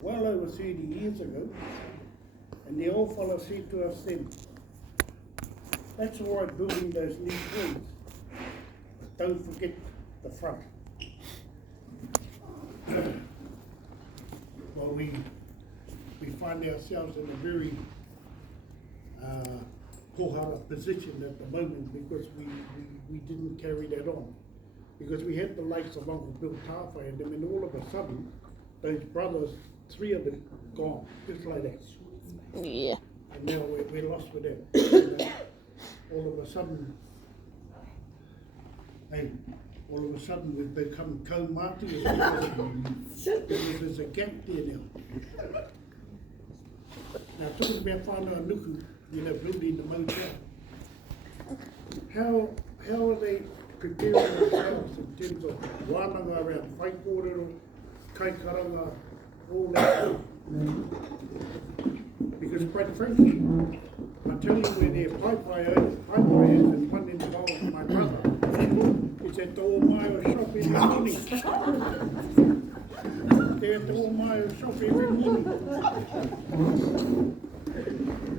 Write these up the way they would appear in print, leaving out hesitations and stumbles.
well over 30 years ago, and the old fellow said to us then, that's all right building those neat wings, but don't forget the front. Well, we find ourselves in a very kohara position at the moment because we didn't carry that on. Because we had the likes of Uncle Bill Tawhai and them, and all of a sudden, those brothers, 3 of them, gone, just like that. Yeah. And now we're lost with them. And, all of a sudden, we've become kaumati because there's a gap there now. Now, talking about whānau nuku, building the motel, how are they preparing themselves in terms of wananga around whaikōrero, kaikaranga, all that? Because quite frankly, I tell you where their paipai is, and one involved my brother. It's at the Omaio shop every morning. They're at the Omaio shop every morning.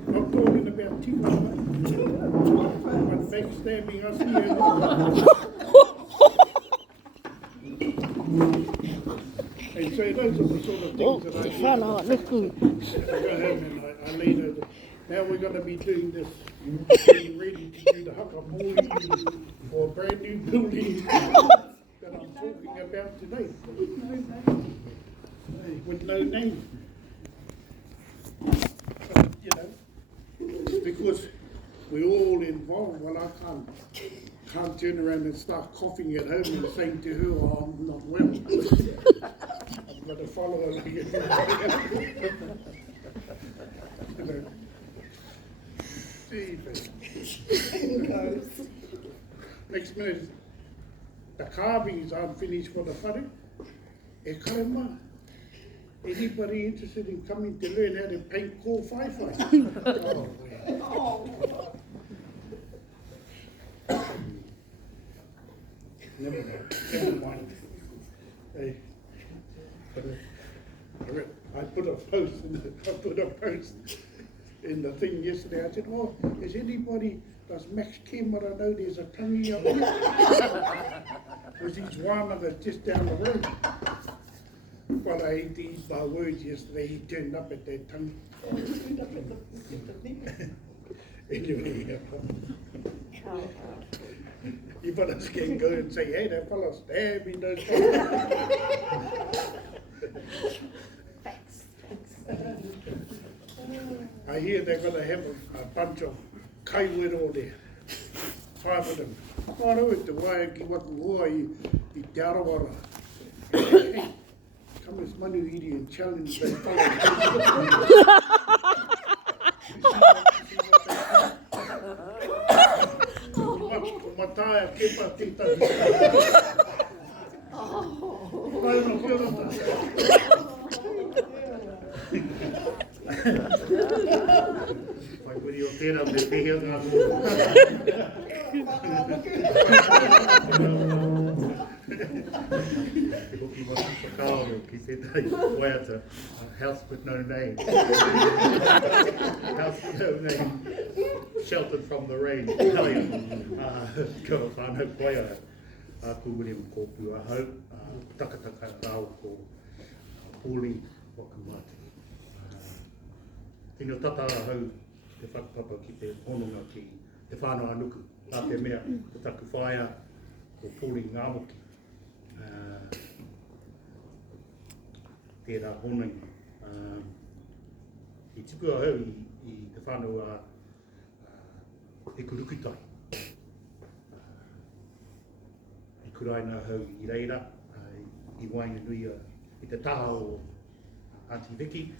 Not talking about tika, but backstabbing us here. And so those are the sort of things that I do. I go home and I lay those. Now we're going to be doing this, getting ready to do the hakamori for a brand new building that I'm talking about today. With no name. It's because we're all involved. Well, I can't turn around and start coughing at home and saying to her, oh, I'm not well. I've got to follow her like Next minute, the carvings aren't finished for the whare. E karema. Anybody interested in coming to learn how to paint ko whaiwhai? Oh, never mind. Hey, I put a post in the thing yesterday. I said, oh, is anybody, does Max Kemara know there's a tangi up here? Because he's wananga just down the road. Well, I ate these by words yesterday. He turned up at that tangi. Anyway, you fellas can go and say, hey, that fella stabbed me, those I hear they're going to have a bunch of kaiwero there. 5 of them. Whānau e te waiaki waku hoa I te arawara. Come as manuhiri and challenge them fellas. Rutaia, kepa, tita. Whai kuri o tērā me pehea ngā mō. Te hoki watu whakaaro ki tētai waiata, house with no name. House with no name, sheltered from the rain. Ko whānau koia, ku William kōpū ahau, takataka rāo ko pōli wakumati. Tino tata ahau te whakapapa ki te hononga ki te whānau anuku, a te mea, te taku whaia ko pōli ngāmoki. Tērā hononga. I tipu ahau I te whānau e kurukutai. I kuraina ahau I reira, I waina nui I te taha o Auntie Vicky.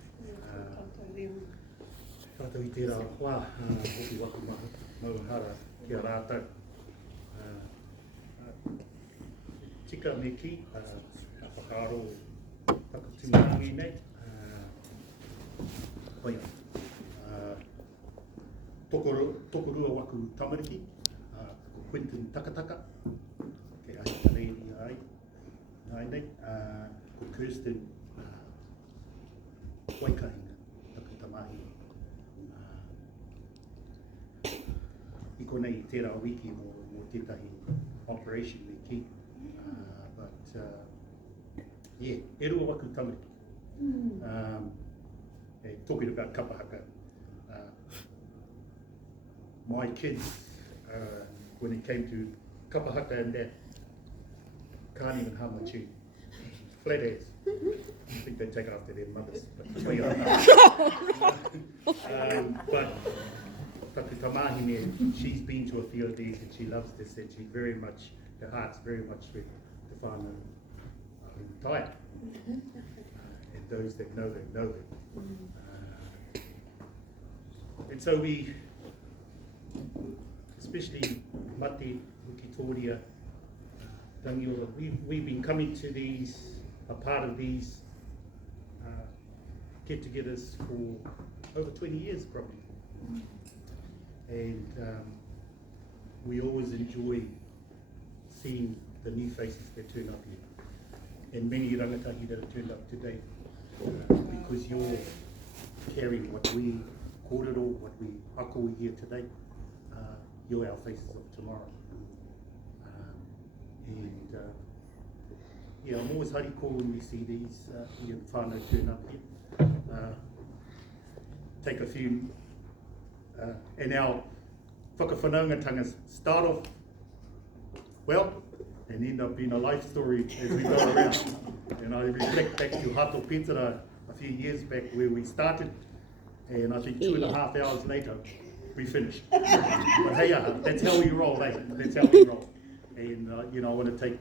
Tātou I tērā whā, hoki waku mauhara kia rātou. Tika me ki, a whakaaro takatungangi nei. Oia, tokorua waku tamariki, ko Quentin Takataka, ke ai tareini ai nei, ko Kirsten waikahinga, taku Tamaki. I konei I tērā wiki mō tētahi operation me ki. Yeah, e rua waku Tamaki. Talking about kapahaka, my kids, when it came to kapahaka and that, can't even hum a tune. Flatheads. I think they take after their mothers. But Taku Tamahine, she's been to a few of these and she loves this, and she very much, her heart's very much with the whānau Rutaia. And those that know them, know them. And so we, especially Mate, Wikitoria, Tangiora, we've been coming to these, a part of these get-togethers for over 20 years probably. And we always enjoy seeing the new faces that turn up here. And many rangatahi that have turned up today, because you're carrying what we kōrero, what we ako here today, you're our faces of tomorrow. Yeah, I'm always hariko when we see these young whānau turn up here. Take a few, and our whakawhanaungatangas start off well and end up being a life story as we go around. And I reflect back to Hato Petera a few years back where we started, and I think 2.5 hours later we finished. But hey, that's how we roll, eh? That's how we roll. And you know, I want to take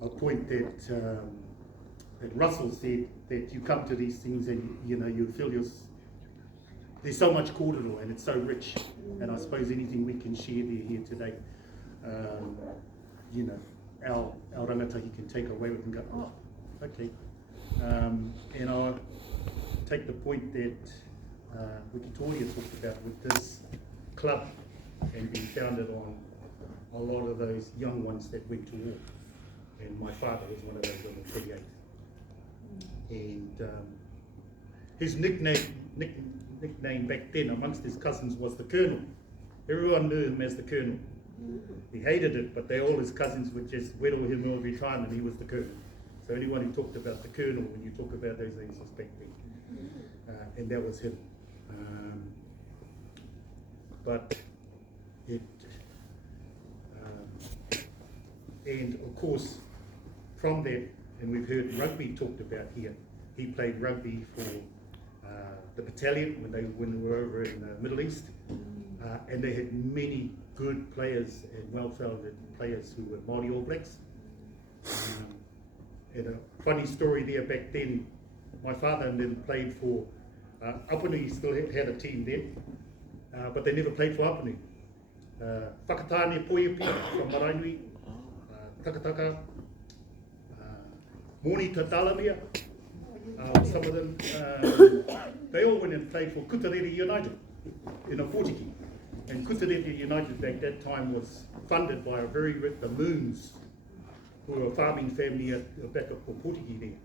a point that Russell said, that you come to these things and you know you feel there's so much kōrero and it's so rich. And I suppose anything we can share here today, you know, our rangatahi can take away with and go, oh, okay. And I'll take the point that Wikitoria talked about with this club and being founded on a lot of those young ones that went to war. And my father was one of those on the 28th. And his nickname back then amongst his cousins was the Colonel. Everyone knew him as the Colonel. He hated it, but all his cousins would just whittle him every time, and he was the Colonel. So anyone who talked about the Colonel, when you talk about those things, was back then. And that was him. But it, and of course, from that, and we've heard rugby talked about here. He played rugby for the battalion when we were over in the Middle East, and they had many good players and well-founded players who were Māori All Blacks. And a funny story there back then, my father and them played for Apanui, still had a team then, but they never played for Apanui. Whakatane Poiapi from Marainui, Takataka, Moni Tatalamia, some of them, they all went and played for Kutarere United in a Portuguese. And Kutarere United back that time was funded by the Moons, who were a farming family back up for Portuguese there.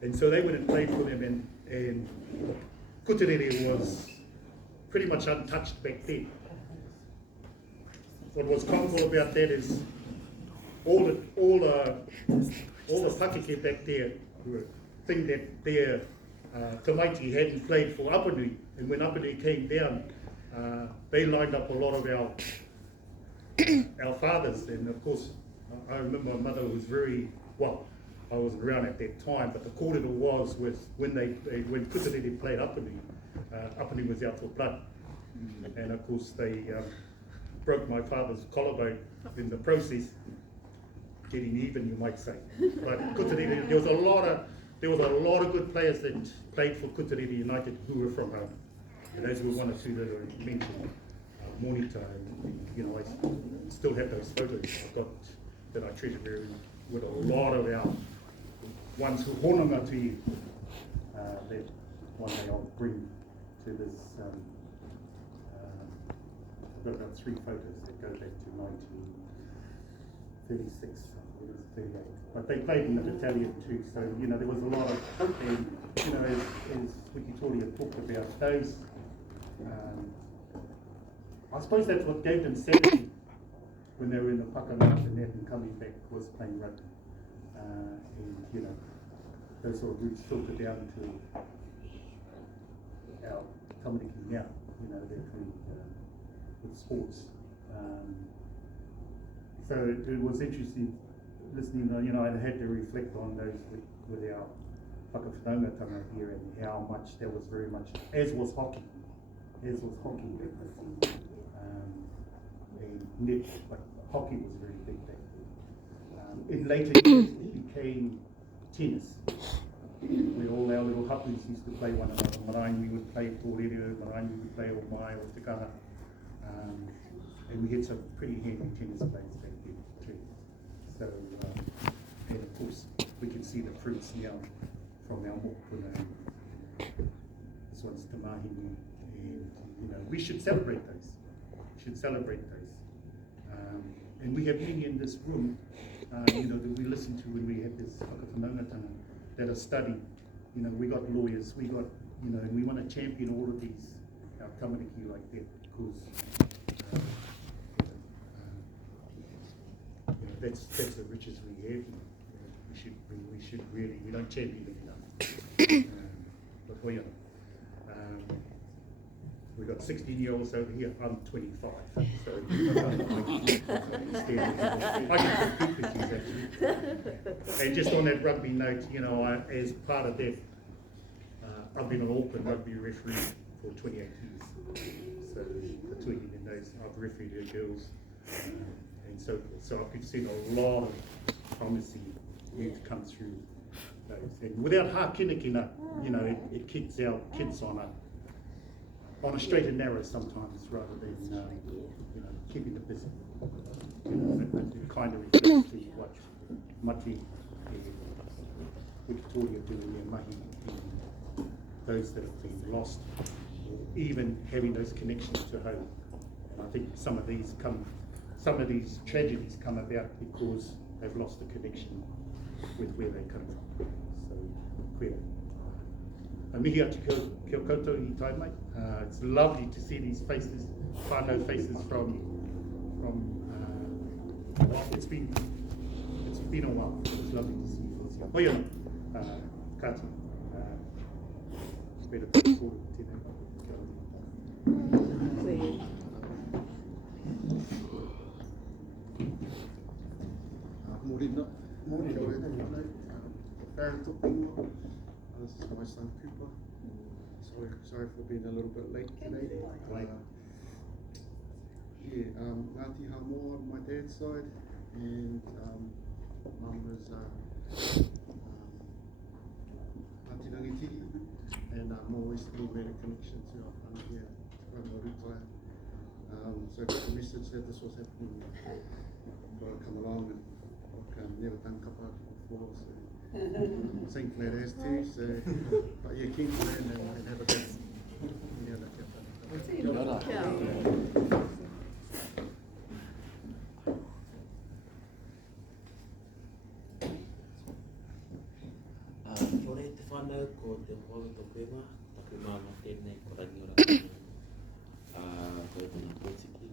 And so they went and played for them, and Kutarere was pretty much untouched back then. What was comical about that is all the Pakeke back there think that their Tamaki hadn't played for Apanui, and when Apanui came down, they lined up a lot of our fathers, and of course I remember my mother was very, well, I wasn't around at that time, but the kōrero was when Kutarere played Apanui, Apanui was out for blood, and of course they broke my father's collarbone in the process, getting even, you might say. But Kutarere, there was a lot of good players that played for Kutarere United who were from home. And those were one or two that I mentioned, Monita, and you know, I still have those photos I've got that I treasure very much, with a lot of our ones who hononga to you, that one day I'll bring to this. I've got about 3 photos that go back to 36, it was 38. But they played in the battalion too, so there was a lot of and as Wikitoria talked about those. I suppose that's what gave them sanity when they were in the whakanaka and that, and coming back was playing rugby. And those sort of roots filtered down to our tamariki now, that with sports. So it was interesting listening, I had to reflect on those with our whakawhanaungatanga here and how much that was very much, as was hockey. And net, but hockey was very big back then. In later years it became tennis. Where all our little hapus used to play one another. Maraingi would play Tōrero, Maraingi would play Omai or Tikanga. And we had some pretty handy tennis players back then too. So, and of course, we can see the fruits now from our mokupuna. This one's Tamaki, and we should celebrate those. And we have many in this room, that we listen to when we have this whakawhanaungatanga that are studying. We got lawyers, we got, and we want to champion all of these, our tamariki like that, because that's the riches we have. We should really, we don't champion them enough. But we we've got 16-year-olds over here. I'm 25, so I can compete with you actually. And just on that rugby note, as part of that, I've been an Auckland rugby referee for 28 years. So between those, I've refereed the girls and so forth. So I've seen a lot of promising youth come through those. And without hākinakina, it keeps our kids on a straight and narrow sometimes, rather than keeping it busy. It kind of reflects to what Mati Wikitoria do in their mahi, those that have been lost, or even having those connections to home. And I think some of these tragedies come about because they've lost the connection with where they come from. So, queer. Mihi atu kia koutou I tai mai. It's lovely to see these faces, whānau faces from it's been a while. It's lovely to see you all here. Hoiana, kāti. Pera kōrero tēnei. Morena. Baron Tupingo. This is my son Cooper. Sorry for being a little bit late today. Ngāti Hamoa on my dad's side, and mum was Ngāti Rangitiri, and more recently we had a connection to our family here from Rutaia. So I got the message that this was happening. Got to come along and never done kapa before. So. St. Clair has too, so but yeah, keen to learn and have a good Kia ora te whānau ko te hoa o tō kuema, taku māma tēnei ko rangi ora kēnei. Koe tēnā pōtiki.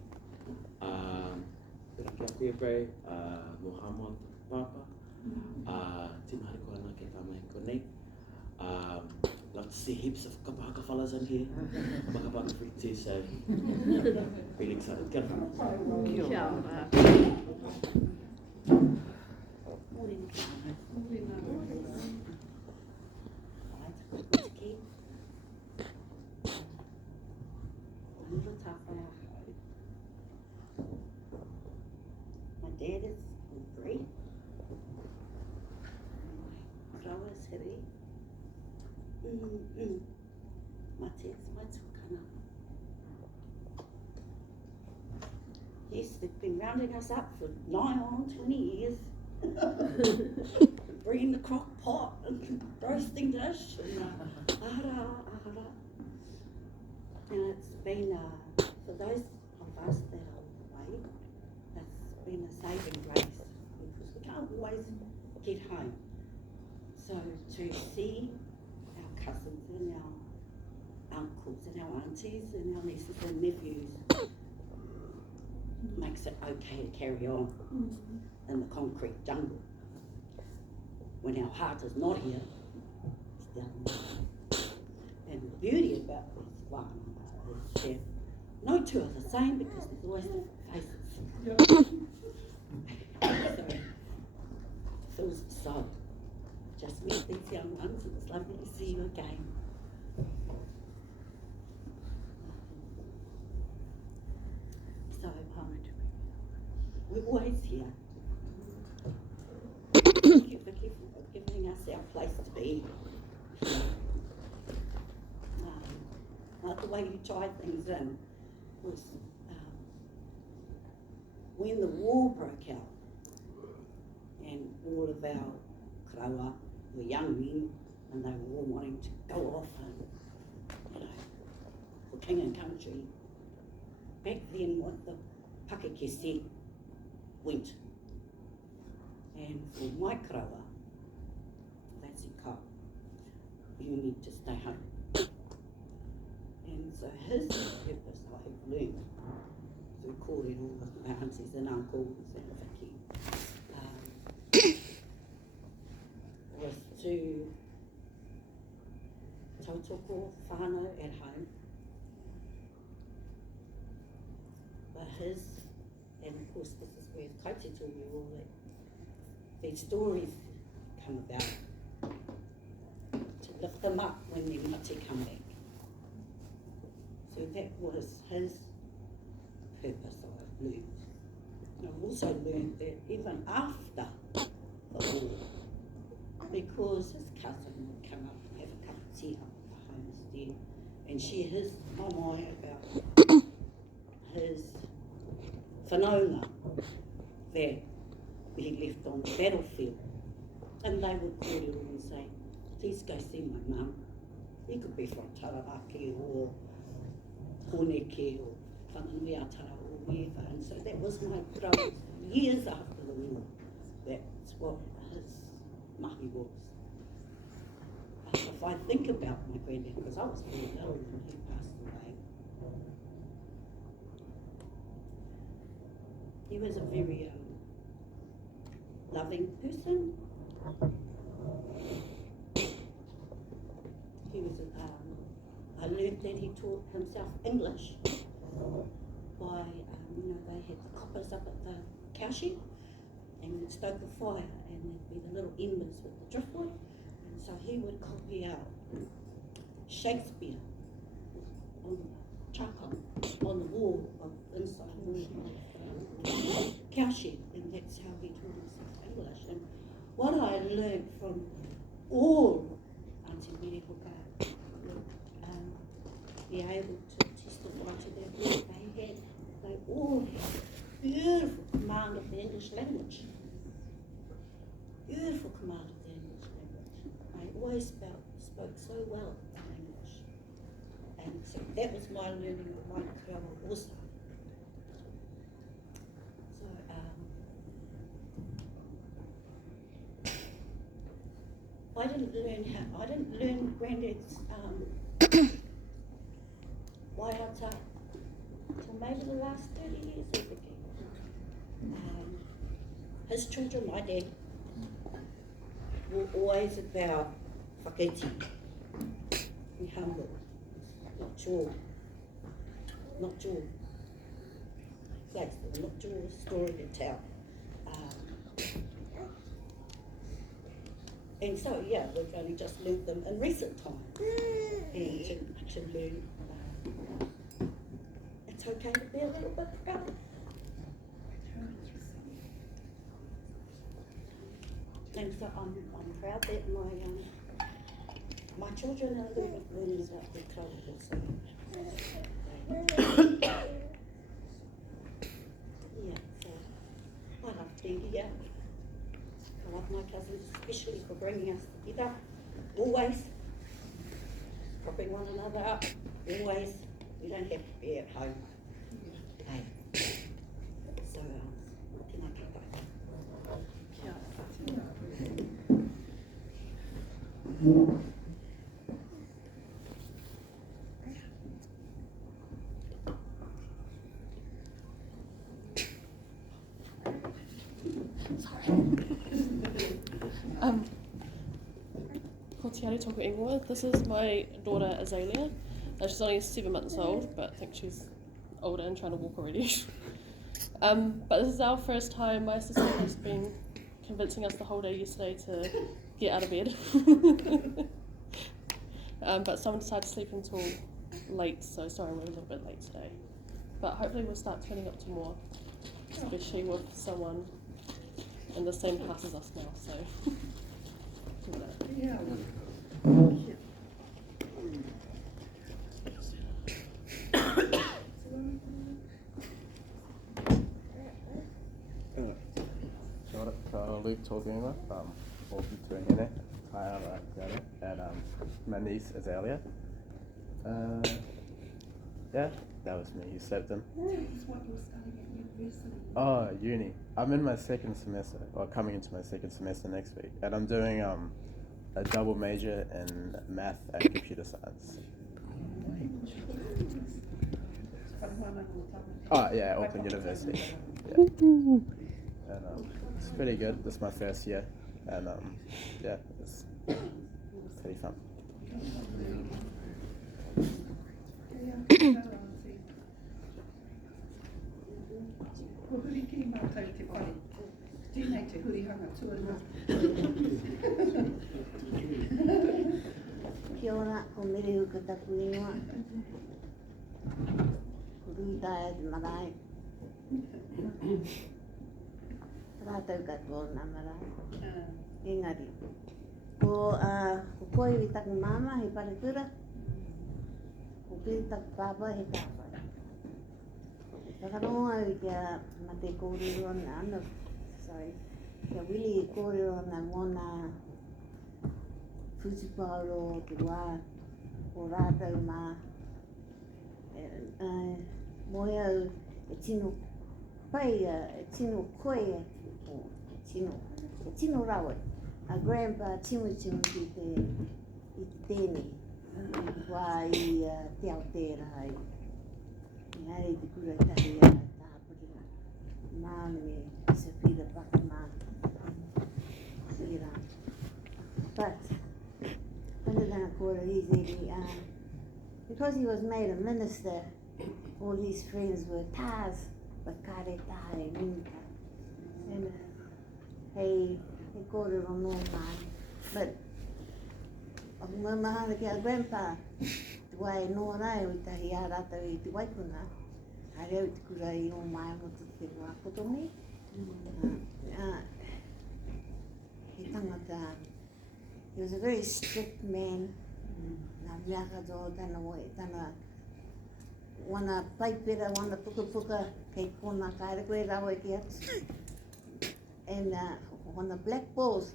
Pera kia koe koe, mō hama o tō pāpā. Tina hari ko ana ke tāmai ko nei. Love to see heaps of kapahaka fellas in here. Kapahaka free too, so really excited. Kia ora. Kia ora. My dad is great. Flowers here. Mate, Matukana. Yes, they've been rounding us up for 20 years. Bringing the crock pot and roasting dish and ahara. And it's been, for those of us that are away, it's been a saving grace. always get home. So to see our cousins and our uncles and our aunties and our nieces and nephews makes it okay to carry on in the concrete jungle. When our heart is not here, it's down there. And the beauty about this wananga is that no two are the same because there's always different faces. So, feels so. Just met these young ones and it's lovely to see you again. So, we're always here. Thank you for giving us our place to be. Like the way you tied things in was when the war broke out and all of our karawa were young men and they were all wanting to go off and, for king and country. Back then what the pakeke said went. And for my karawa, that's it, Ka, you need to stay home. And so his purpose, I have learned through calling all of my aunties and uncles and Vicky, was to tautoko whānau at home. But his, and of course this is where kaiti told me all that these stories come about, to lift them up when their mate come back. So that was his purpose, I've learned. And I've also learned that even after the war, because his cousin would come up and have a cup of tea up at the homestead and share his mamae about his whananga that he left on the battlefield. And they would call him and say, please go see my mum. He could be from Taranaki or Honeke or Whananuiatara or wherever. And so that was my brother years after the war. That's what his mahi was. If I think about my granddad, because I was very little when he passed away, he was a very loving person. He was I learned that he taught himself English by, they had the coppers up at the cow shed and you'd stoke a fire and there'd be the little embers with the driftwood, and so he would copy out Shakespeare on the charcoal on the wall of inside the cow shed, and that's how he taught himself English. And what I learned from all Auntie Mary Huka, be able to testify to their work. They all had beautiful command of the English language. Beautiful command of the English language. They always spoke so well in English. And so that was my learning of my karawa also. So I didn't learn Granddad's waiata till maybe the last 30 years of the game. His children, my dad, were always about whakaiti, be humble, not jaw. Yes, not jaw, story to tell. And so, yeah, we've only just learned them in recent time. And to learn, it's okay to be a little bit proud. And so I'm proud that my children are learning about their culture. So. Yeah, so I love being here. I love my cousins, especially for bringing us together, always, propping one another up, always. We don't have to be at home. Hey. So, can I come back? Ko te are tōku ingoa. This is my daughter Azalea. She's only 7 months old, but I think she's older and trying to walk already. But this is our first time. My sister has been convincing us the whole day yesterday to get out of bed. But someone decided to sleep until late, so sorry we're a little bit late today. But hopefully we'll start turning up to more, especially with someone in the same class as us now, so. Yeah. Kia ora, ka Luke talking with, Oki Tuahine, Taiara Kiara, and my niece Azalea. Yeah, that was me who stepped in. Tell us what you're studying at university. Oh, uni. I'm in my second semester, or coming into my second semester next week, and I'm doing a double major in math and computer science. Oh yeah, Auckland University. Yeah. And it's pretty good. This is my first year, and yeah, it's pretty fun. Ko huri ki mātou te whare. Tēnei te hurihanga tuana. Kia ora, ko Mirihu ka taku ingoa. Ko Rutaia te marae. Rātou katoa nā marae. Engari. Ko koi i taku mama he parekura. Ko piri taku papa he tāwhai. Whakaronga i kia mate kōrero na ana, sorry, kia wili i kōrero na mōna Whutuparo te wā o rātou mā. Moe au e tino pai, e tino koe, o e tino rawe. A grandpa tino ki te tēnei, wā i te Aotearoa ai. Ngai te kura tahi a tāpurina. Mā me se pira paka mā. Ira. But, whanatanga kora easily, because he was made a minister, all his friends were tās, but kare tae minka. And he kōrero no mai. But, o mahana ki a grandpa, wai no rai o tahi a rata i te waipuna, a reo te kura I o mai mo te wā kotome. He tangata, he was a very strict man. Nā miaka tō tana wana paipera, wana puka, kei kona kaere koe rawa ki atu. And on the black balls,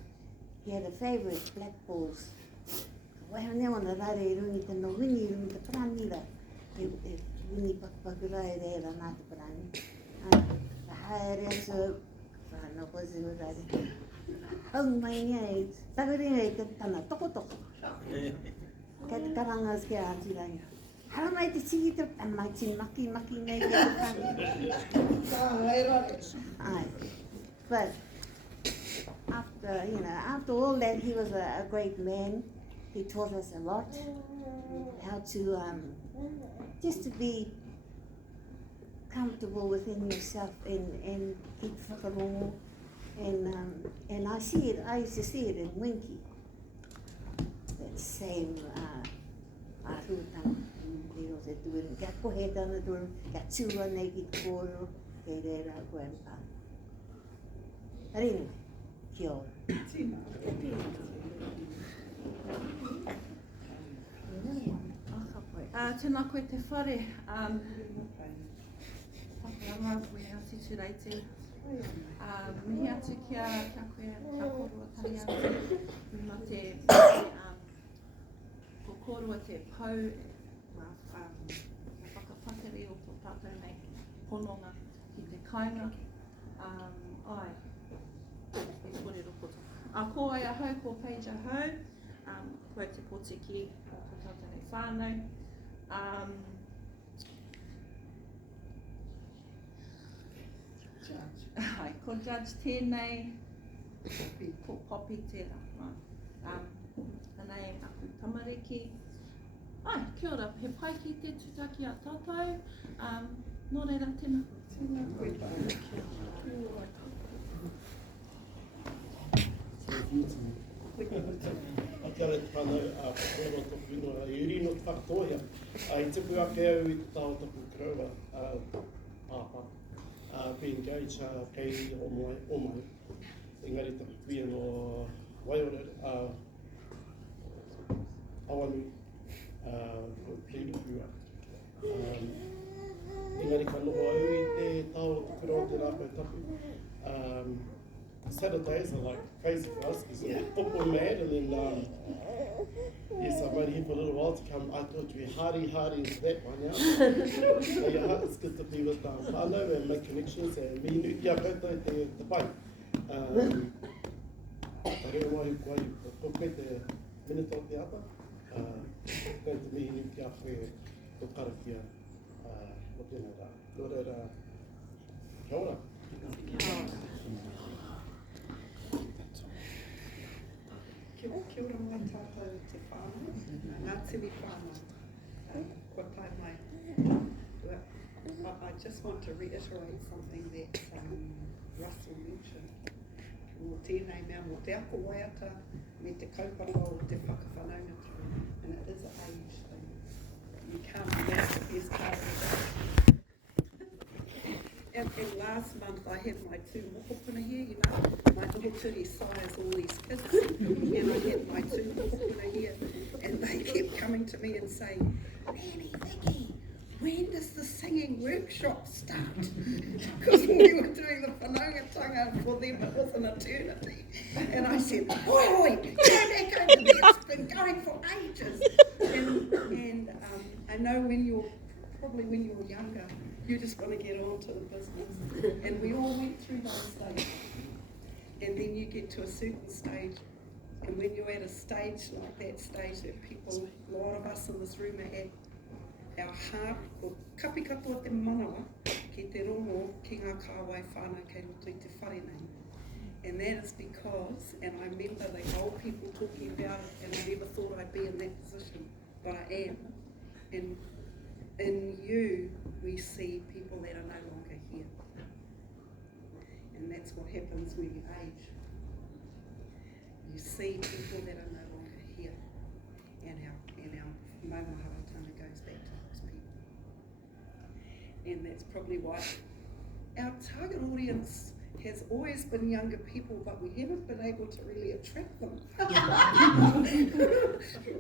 he had a favorite, black balls. Wai hane wana rare I rungi te no wini, I rungi te paranira. E wini pakapakura e reira nā te parani. Ka haere aso, whāna kose o rare. Hau mai nia e, takaringa I te tana toko. Kei te karangas kia ātiranga. Hara mai te tiki te Tamaki, maki nei te parani. Ai. But after all that, he was a great man. He taught us a lot, how to just to be comfortable within yourself and keep whakarongo. And I used to see it in Winky. That same ārutanga. He was doing, kia kohe tana doing, kia tua nei ki te kōrero, kei reira grandpa. But anyway, kia ora. Tēnā koe te whare, whakaranga, we ati tu reiti. Mihi atu kia koe, kia korua tari atu, mā te ko korua te pau, whakawhakari o tō tātou nei hononga ki te kainga. Ai, e kore rokoto. Ko ai ahau, ko page ahau, koe te potiki o te tautane whānau. Ai, ko judge tēnei, ko Poppy tērā. Anei aku tamariki. Ai, kia ora, he pai ki te tutaki a tātou. Nō reira, tēnā. Tēnā koe tātou. Kia ora. Kia ora te whanau, kōrero tōku ingoa, I uri no te whakatohia. I tipu ake au I te tau tapu karaua, pāpā. Be engaged kei o mai. Engari tapu pia no waiora, awanu, ko Pīrikura. Engari ka noho au I te tau o te kura o te rākau tapu. Saturdays are like crazy for us because we're football mad, and then yes, I'm only here for a little while to come. I thought we'd be hardy into that one now. So yeah, it's good to be with whānau and make connections and me nukia koutou te pai. I reo mai koe ko koe te minute o te apa. Koe te mihi nukia koe ko karakia o tēnā rā. Nō reira, kia ora. Kia ora mai tātou te whānau, ngā tiwi whānau, kua tai mai. I just want to reiterate something that Russell mentioned. Mō tēnei mea, mō te ako waiata, me te kaupapa o te whakawhanaungatanga, and it is an age thing. You can't be the best part of it. And last month I had my two mokopuna here, you know, my nohoturi sires all these kids, and I had my two mokopuna here, and they kept coming to me and saying, Nanny, Vicky, when does the singing workshop start? Because we were doing the whanaungatanga for them, it was an eternity. And I said, oi, go back over there, it's been going for ages. And I know when you're younger, you just want to get on to the business. And we all went through those stages. And then you get to a certain stage, and when you're at a stage like that stage that people, a lot of us in this room are at, our heart, ko kapi katoa te manawa, ki te rongo, ki ngā kāwai whānau kei roto I te wharenei. And that is because, and I remember the old people talking about it, and I never thought I'd be in that position, but I am. And in you, we see people that are no longer here. And that's what happens when you age. You see people that are no longer here. And our maumaharatanga goes back to those people. And that's probably why our target audience has always been younger people, but we haven't been able to really attract them.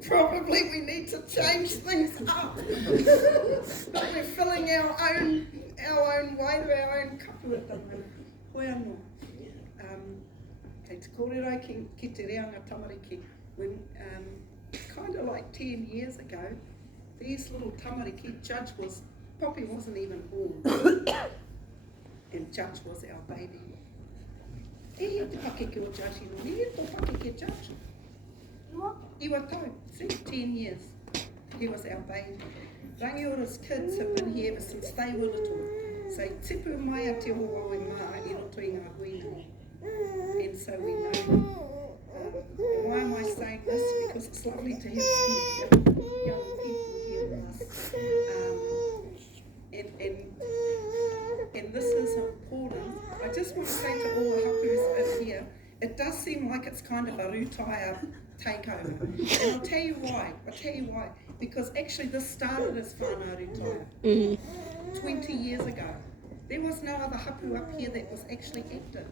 Probably we need to change things up. But we're filling our own waira, our own kapu at the moment. Koe anō. Kei te kōrero ki te reanga tamariki. When kind of like 10 years ago, these little tamariki, Poppy wasn't even born. And Judge was our baby. E he te pakeke o Judge ino, e he tō pakeke Judge. Iwa tau, 10 years. He was our baby. Rangiора's kids have been here ever since they were little. So tipu mai a te hoa o e mā I roto I ngā huina. And so we know. Why am I saying this? Because it's lovely to have some young people here with us. And this is important. I just want to say to all the hapus in here, it does seem like it's kind of a Rutaia takeover. And I'll tell you why. Because actually this started as whānau Rutaia 20 years ago. There was no other hapu up here that was actually active.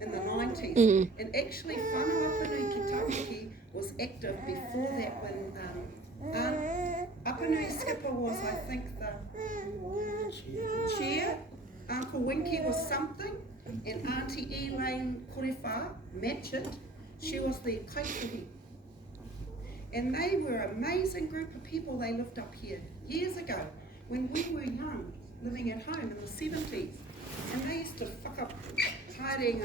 In the 90s. And actually whānau Apanui ki Tamaki was active before that when Apanui skipper was, I think, the chair. Uncle Winky was something, and Auntie Elaine Korewha, Matchett, she was the kaituhi. And they were an amazing group of people. They lived up here years ago when we were young, living at home in the 70s. And they used to fuck up hiding